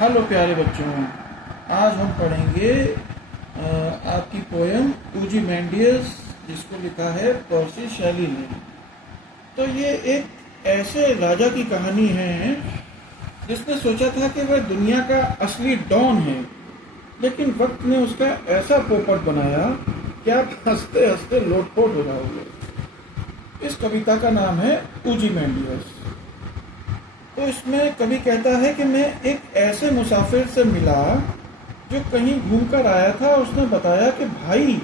Hello प्यारे बच्चों, आज हम पढ़ेंगे आपकी पोयम ओzymandias जिसको लिखा है पर्सी शैली ने। तो ये एक ऐसे राजा की कहानी है जिसने सोचा था कि वह दुनिया का असली डॉन है, लेकिन वक्त ने उसका ऐसा पोपट बनाया कि आप हंसते हंसते लोटपोट हो जाओगे। इस कविता का नाम है ओzymandias। तो इसमें कवि कहता है कि मैं एक ऐसे मुसाफिर से मिला जो कहीं घूमकर आया था। उसने बताया कि भाई,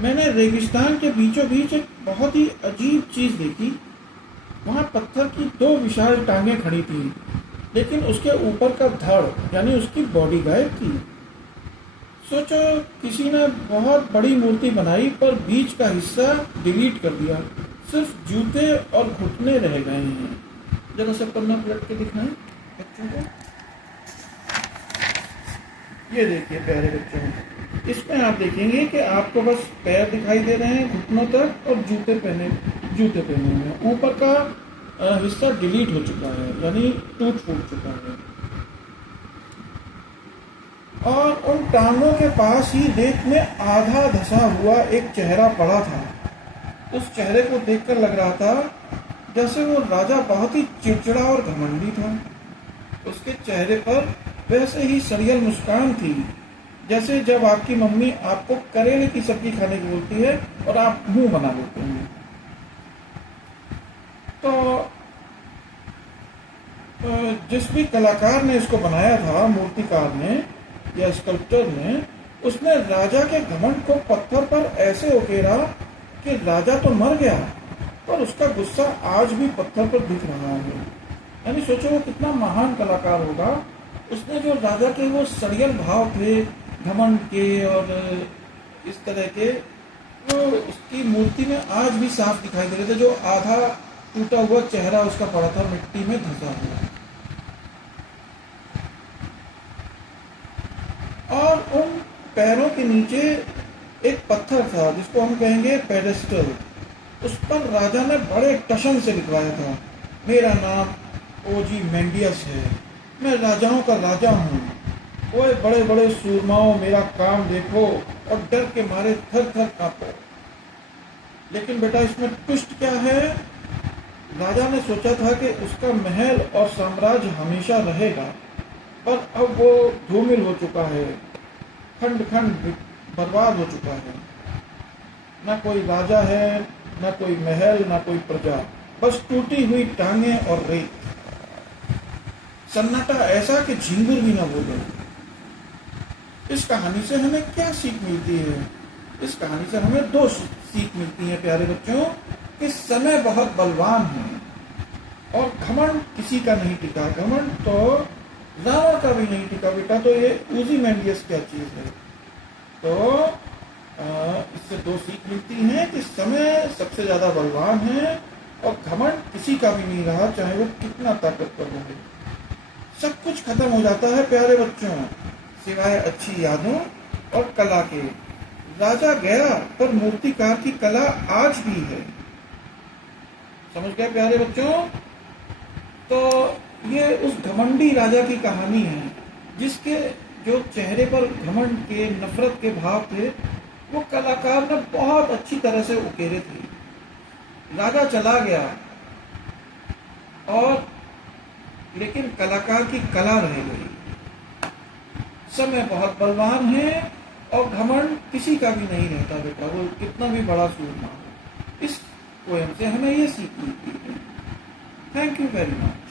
मैंने रेगिस्तान के बीचों बीच एक बहुत ही अजीब चीज देखी। वहां पत्थर की दो विशाल टांगें खड़ी थी, लेकिन उसके ऊपर का धड़ यानी उसकी बॉडी गायब थी। सोचो, किसी ने बहुत बड़ी मूर्ति बनाई पर बीच का हिस्सा डिलीट कर दिया, सिर्फ जूते और घुटने रह गए हैं। जरा सब पन्ना पलट के दिखाएं बच्चों को। ये देखिए प्यारे बच्चों, इसमें आप देखेंगे कि आपको बस पैर दिखाई दे रहे हैं घुटनों तक और जूते पहने हुए हैं। ऊपर का हिस्सा डिलीट हो चुका है यानी टूट फूट चुका है। और उन टांगों के पास ही रेत में आधा धसा हुआ एक चेहरा पड़ा था। उस चेहरे को देखकर लग रहा था जैसे वो राजा बहुत ही चिड़चिड़ा और घमंडी था। उसके चेहरे पर वैसे ही सरियल मुस्कान थी जैसे जब आपकी मम्मी आपको करेले की सब्जी खाने की बोलती है और आप मुंह बना लेते हैं। तो जिस भी कलाकार ने इसको बनाया था, मूर्तिकार ने या स्कल्पचर ने, उसने राजा के घमंड को पत्थर पर ऐसे उकेरा कि राजा तो मर गया पर उसका गुस्सा आज भी पत्थर पर दिख रहा है। यानी सोचो वो कितना महान कलाकार होगा। उसने जो राजा के वो सड़ियल भाव थे घमंड के और इस तरह के, वो उसकी मूर्ति में आज भी साफ दिखाई दे रहे थे। जो आधा टूटा हुआ चेहरा उसका पड़ा था मिट्टी में धंसा हुआ। और उन पैरों के नीचे एक पत्थर था जिसको हम कहेंगे पेडेस्टल। उस पर राजा ने बड़े टशन से लिखवाया था, मेरा नाम ओzymandias है, मैं राजाओं का राजा हूँ। ओए बड़े बड़े सूरमाओं, मेरा काम देखो और डर के मारे थर थर कांपो। लेकिन बेटा, इसमें ट्विस्ट क्या है? राजा ने सोचा था कि उसका महल और साम्राज्य हमेशा रहेगा, पर अब वो धूमिल हो चुका है, खंड खंड बर्बाद हो चुका है। न कोई राजा है, न कोई महल, न कोई प्रजा, बस टूटी हुई टांगे और रेत। सन्नाटा ऐसा कि झिंगुर भी न बोले। इस कहानी से हमें क्या सीख मिलती है? इस कहानी से हमें दो सीख मिलती है प्यारे बच्चों, कि समय बहुत बलवान है और घमंड किसी का नहीं टिका। घमंड तो रावण का भी नहीं टिका बेटा। तो ये ओzymandias क्या चीज है? तो इससे दो सीख मिलती है कि समय सबसे ज्यादा बलवान है और घमंड किसी का भी नहीं रहा, चाहे वो कितना ताकतवर हो। सब कुछ खत्म हो जाता है प्यारे बच्चों, सिवाय अच्छी यादों और कला के। राजा गया पर मूर्तिकार की कला आज भी है। समझ गए प्यारे बच्चों? तो ये उस घमंडी राजा की कहानी है जिसके जो चेहरे पर घमंड के, नफरत के भाव थे, वो कलाकार ने बहुत अच्छी तरह से उकेरे थे। राजा चला गया और लेकिन कलाकार की कला रह गई। समय बहुत बलवान है और घमंड किसी का भी नहीं रहता बेटा, वो कितना भी बड़ा सूरमा हो। इस पोएम से हमें ये सीख मिलती है। Thank you very much.